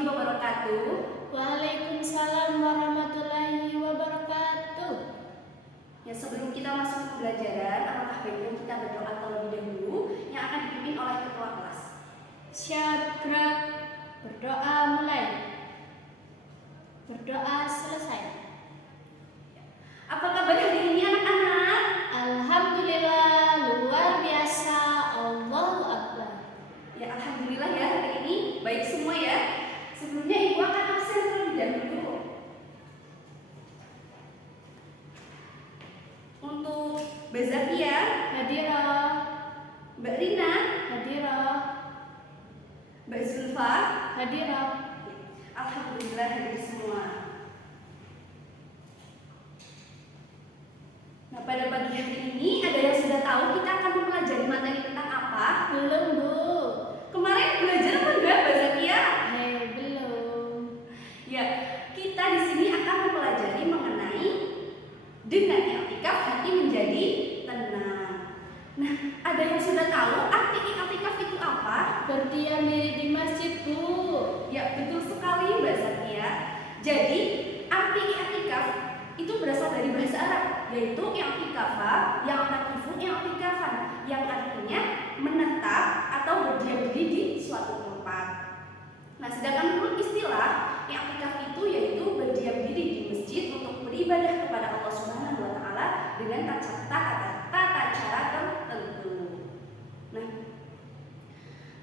warahmatullahi wabarakatuh. Waalaikumsalam warahmatullahi wabarakatuh. Ya, sebelum kita masuk pembelajaran, apakah baiknya kita berdoa terlebih dahulu yang akan dipimpin oleh ketua kelas? Siap, gerak. Berdoa mulai. Berdoa selesai. Apa kabar hari ini anak-anak? Alhamdulillah, luar biasa. Allahu Akbar. Ya, alhamdulillah ya, hari ini baik semua ya. Sebelumnya ibu akan absen terlebih dahulu. Untuk Mbak Zakia, Hadirah. Mbak Rina, Hadirah. Mbak Zulfa, Hadirah. alhamdulillah hadir semua. Nah, pada pagi hari ini ada yang sudah tahu kita akan mempelajari materi tentang apa? Belum, Bu. Kemarin belajar apa enggak, Mbak Zakia? Belum. Ya, kita di sini akan mempelajari mengenai dengan i'tikaf hati menjadi tenang. Nah, ada yang sudah tahu arti i'tikaf itu apa? Berdiam diri di masjid, Bu. Ya, betul sekali Mbak Zakia. Jadi, arti i'tikaf itu berasal dari bahasa Arab, yaitu i'tikafa yang takifu i'tikafan, yang artinya menetap atau berdiam diri di suatu tempat. Nah, sedangkan menurut istilah i'tikaf itu yaitu berdiam diri di masjid untuk beribadah kepada Allah Subhanahu wa taala dengan tata cara tertentu. Nah,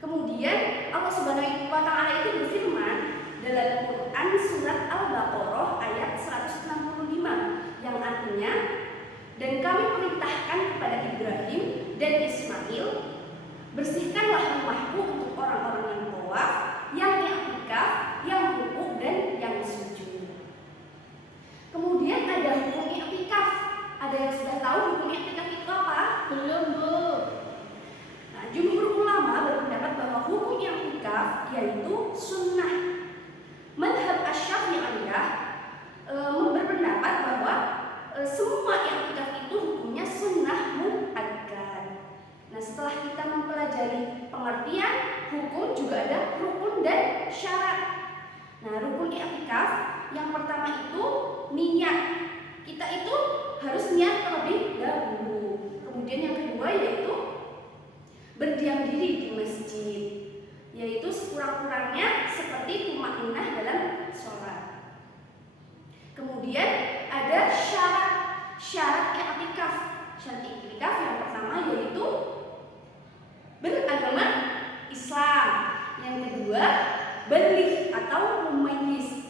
kemudian Allah Subhanahu wa taala itu berfirman dalam Quran surat Al-Baqarah ayat 165 yang artinya, dan kami perintahkan kepada Ibrahim dan Ismail, bersihkanlah rumahku untuk orang-orang yang tawaf, yang i'tikaf, yang rukuk dan yang sujud. Kemudian ada hukum i'tikaf. Ada yang sudah tahu hukum i'tikaf itu apa? Belum, Bu. Nah, jumhur ulama berpendapat bahwa hukum i'tikaf yaitu sunnah. Madhab Asy-Syafi'iyah berpendapat bahwa semua i'tikaf itu hukumnya sunnah muakkad. Nah, setelah kita mempelajari pengertian hukum, juga ada rukun dan syarat. Nah, rukun i'tikaf yang pertama itu niat. Kita itu harus niat terlebih dahulu. Kemudian yang kedua yaitu berdiam diri di masjid, yaitu sekurang-kurangnya seperti tumakninah dalam sholat. Kemudian ada syarat i'tikaf. Syarat i'tikaf yang pertama yaitu beragama Islam. Yang kedua, baligh atau mumayyiz.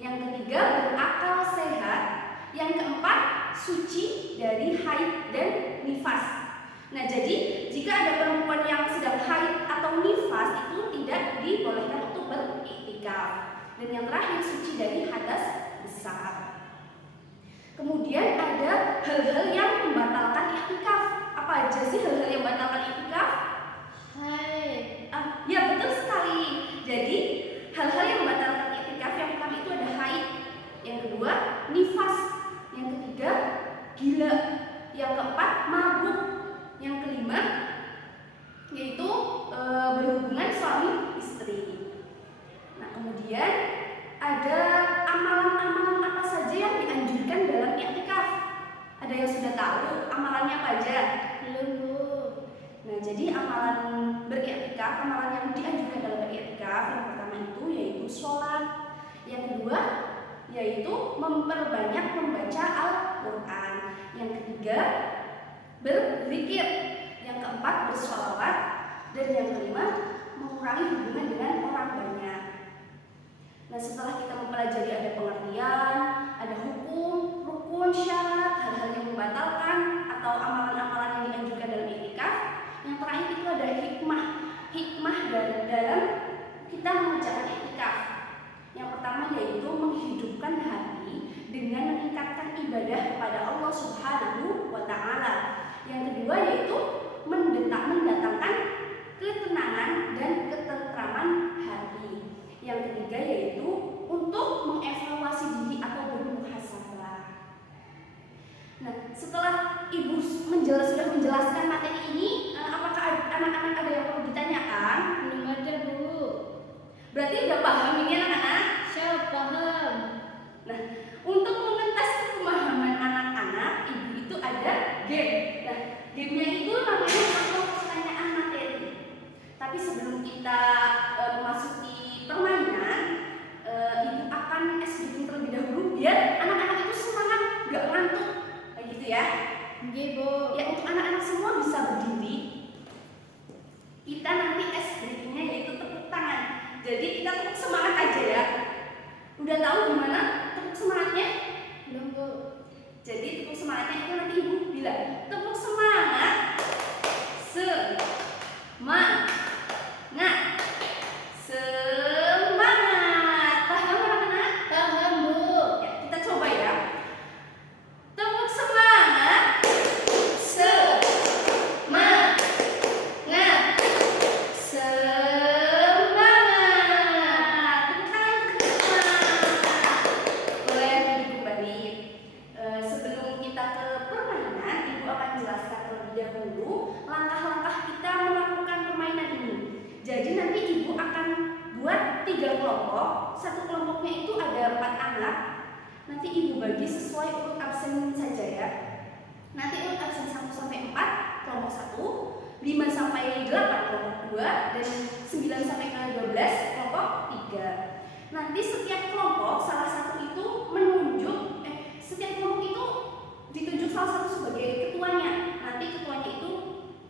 Yang ketiga, berakal sehat. Yang keempat, suci dari haid dan nifas. Nah, jadi jika ada perempuan yang sedang haid atau nifas itu tidak dibolehkan untuk beriktikaf. Dan yang terakhir, suci dari hadas besar. Kemudian ada hal-hal yang membatalkan i'tikaf. Apa aja sih hal-hal yang membatalkan i'tikaf? Ya, betul sekali. Jadi hal-hal yang membatalkan i'tikaf yang pertama itu ada haid, yang kedua nifas, yang ketiga gila, yang keempat mabuk, yang kelima yaitu berhubungan suami istri. Nah, kemudian ada amalan-amalan apa saja yang dianjurkan dalam i'tikaf? Ada yang sudah tahu amalannya apa aja? Belum, Bu. Nah, jadi amalan beriktikaf, amalan yang dianjurkan dalam beriktikaf yang pertama itu yaitu sholat, yang kedua yaitu memperbanyak membaca Al-Quran, yang ketiga berzikir, yang keempat bersholawat, dan yang kelima mengurangi hubungan dengan orang banyak. Nah, setelah kita mempelajari ada pengertian, ada hukum, rukun, syarat, hal-hal yang membatalkan atau amalan-amalan yang dianjurkan dalam i'tikaf, yang terakhir itu ada hikmah dalam kita mengerjakan i'tikaf. Yang pertama yaitu menghidupkan hati dengan meningkatkan ibadah kepada Allah Subhanahu wa taala. Yang kedua yaitu mendatangkan ketenangan dan ketentraman hati. Yang ketiga yaitu untuk mengevaluasi diri atau bermuhasabah. Nah, setelah Ibu sudah menjelaskan materi ini, apakah anak-anak ada yang perlu ditanyakan? Belum ada, Bu. Berarti udah paham ini sebelum kita memasuki permainan, ibu akan briefing terlebih dahulu biar anak-anak itu semangat, nggak ngantuk, kayak gitu ya. Nggih, Bu. Ya, untuk anak-anak semua bisa berdiri. Kita nanti briefingnya yaitu tepuk tangan. Jadi kita tepuk semangat aja ya. Udah tahu gimana tepuk semangatnya? Belum, Bu. Jadi tepuk semangatnya itu nanti ibu bilang tepuk semangat, semangat, semangat. Paham anak-anak? Paham, Bu. Ya, kita coba ya. Tepuk semangat, semangat, semangat. Tepuk tangan, tepuk semangat. Boleh duduk kembali. Sebelum kita ke permainan, ibu akan jelaskan terlebih dahulu langkah-langkah kita melakukan permainan ini. Jadi nanti ibu akan buat 3 kelompok. Satu kelompoknya itu ada 4 anak. Nanti ibu bagi sesuai urut absen saja ya. Nanti urut absen 1 sampai 4 kelompok 1, 5 sampai 8 kelompok 2, dan 9 sampai ke 12 kelompok 3. Nanti setiap kelompok salah satu itu menunjuk setiap kelompok itu ditunjuk salah satu sebagai ketuanya. Nanti ketuanya itu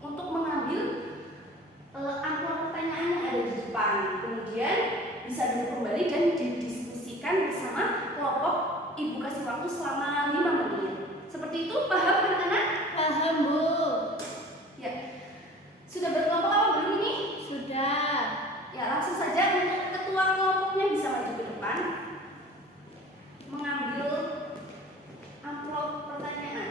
untuk mengambil amplop pertanyaan yang ada di depan. Kemudian bisa duduk kembali dan didiskusikan bersama kelompok. Ibu kasih waktu selama 5 menit. Seperti itu, paham anak-anak? Paham, Bu. Ya. Sudah berkelompok apa belum ini? Sudah. Ya, langsung saja untuk ketua kelompoknya bisa maju ke depan mengambil amplop pertanyaan.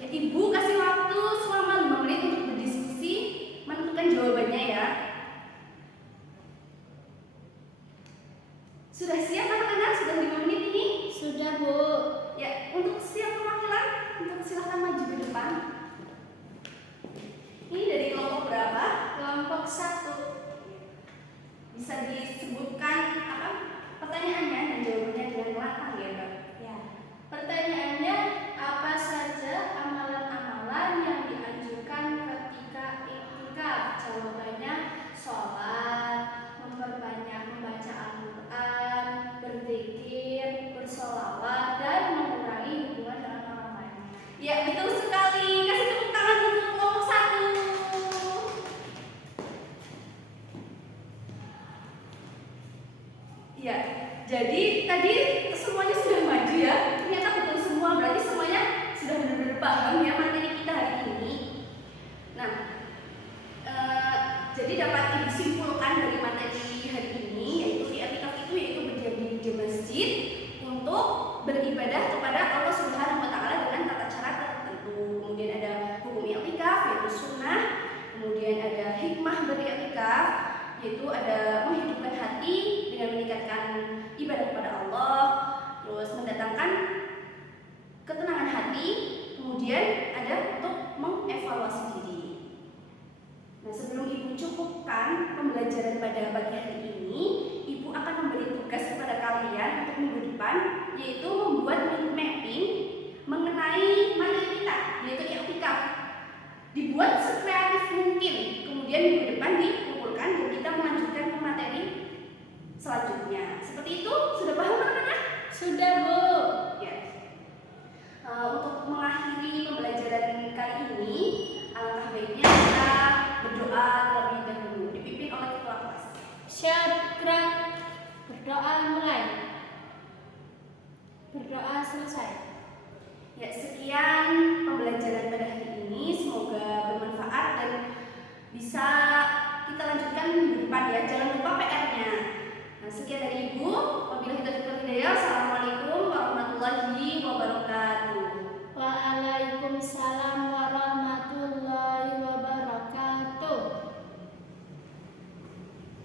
Ya, ibu kasih waktu selama 5 menit untuk berdiskusi menentukan jawabannya ya. Sudah siap anak-anak? Sudah 5 menit ini? Sudah, Bu. Ya, untuk setiap perwakilan, silahkan maju ke depan. Ini dari kelompok berapa? Kelompok 1. Bisa disebutkan apa pertanyaannya dan jawabannya dengan lantang ya, Pak? Ya. Pertanyaannya, apa saja amalan-amalan yang dianjurkan ketika iktikaf? Jawabannya sholat, memperbanyak membaca Al-Quran, berzikir, bersolawat, dan mengurangi hubungan dengan orang lain. Ya, betul sekali. Kasih tepuk tangan untuk kelompok 1. Ya, jadi tadi semuanya sudah maju ya. Ternyata betul semua, berarti semuanya sudah benar-benar paham ya materi kita hari ini. Nah, jadi dapat disimpulkan dari materi hari ini yaitu i'tikaf itu yaitu berdiam diri di masjid untuk beribadah kepada Allah Subhanahu wa taala dengan tata cara tertentu. Kemudian ada hukum i'tikaf yaitu sunnah, kemudian ada hikmah beri'tikaf yaitu ada menghidupkan hati dengan meningkatkan ibadah kepada Allah, terus mendatangkan ketenangan hati, kemudian ada untuk mengevaluasi diri. Nah, sebelum ibu cukupkan pembelajaran pada pagi hari ini, ibu akan memberi tugas kepada kalian untuk minggu depan, yaitu membuat mind mapping mengenai materi kita, yaitu i'tikaf. Dibuat sekreatif mungkin, kemudian minggu depan dikumpulkan dan kita melanjutkan ke materi selanjutnya. Seperti itu, sudah paham anak-anak? Sudah, Bu. Ya. Untuk mengakhiri pembelajaran kali ini, alangkah baiknya kita berdoa terlebih dahulu, dipimpin oleh ketua kelas. Syabrak. Berdoa mulai. Berdoa selesai. Ya, sekian pembelajaran pada hari ini. Semoga bermanfaat dan bisa kita lanjutkan minggu depan ya. Jangan lupa PR-nya.